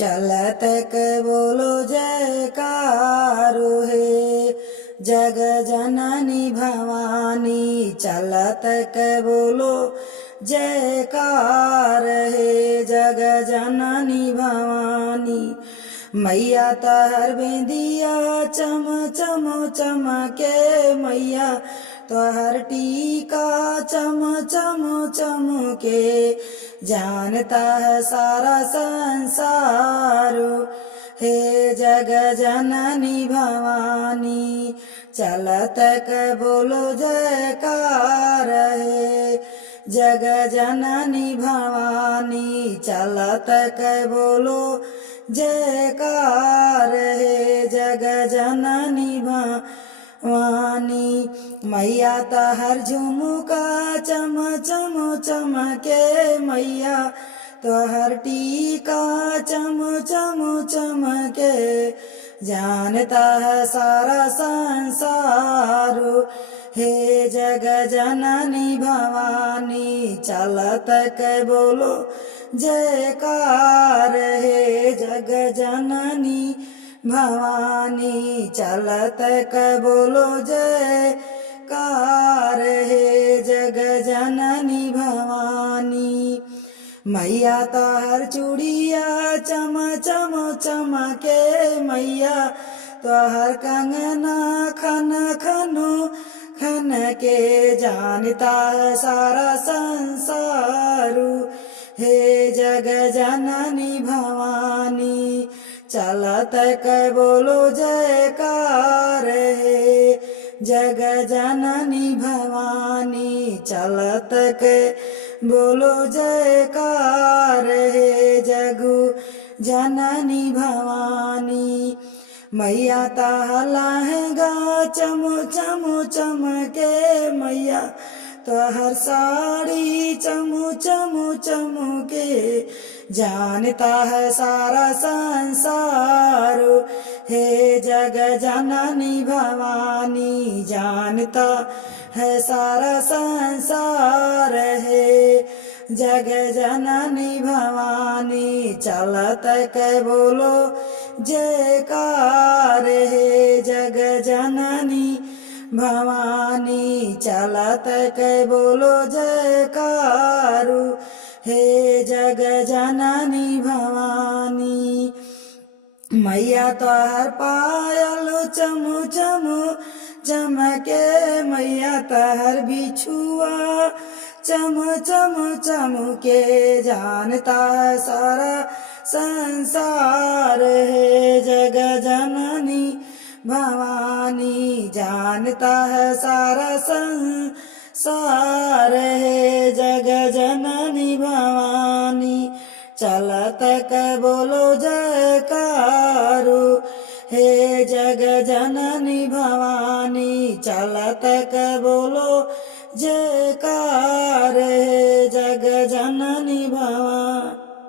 चलत के बोलो जयकारो हे जग जननी भवानी। चलत के बोलो जयकार हे जग जननी भवानी। मैया तहर बेंदिया चम चम चमके मैया तोहर टीका चम चम चमके। जानता है सारा संसार हे जग जननी भवानी। चलत के बोलो जयकार हे जग जननी भवानी। चलत के बोलो जयकार हे जग जननी भवानी। मैया तहर झुमका चम चम चमके मैया तोहर टीका चम चम चमके। जानता है सारा संसार हे जग जननी भवानी। चलत के बोलो जयकार हे जग जननी भवानी। चलत के बोलो जयकार हे जग जननी भवानी। मैया तोहर चूड़िया चम चम चमके मैया तोहर कंगना खन खनो खन के। जानता है सारा संसार हे जग जननी भवानी। चलत के बोलो जयकार हे जग जननी भवानी। चलत के बोलो जयकार हे जगु जननी भवानी। मैया ताहा लहंगा चम चम चमके मैया तोहर साड़ी चमु चमु चमके। जानता है सारा संसार हे जग जननी भवानी। जानता है सारा संसार हे जग जननी भवानी। चलत के बोलो जयकार हे जग जननी भवानी। चलत के बोलो जयकार हे जग जननी भवानी। मैया तोहर पायल चमु चमु चमके मैया तोहर बिछुआ चम चम चमके। जानता है सारा संसार है जग जननी भवानी। जानता है सारा संसार है जग जननी भवानी। चलत के बोलो जयकार हे जग जननी भवानी। चलत के बोलो जयकार हे जग जननी भवानी।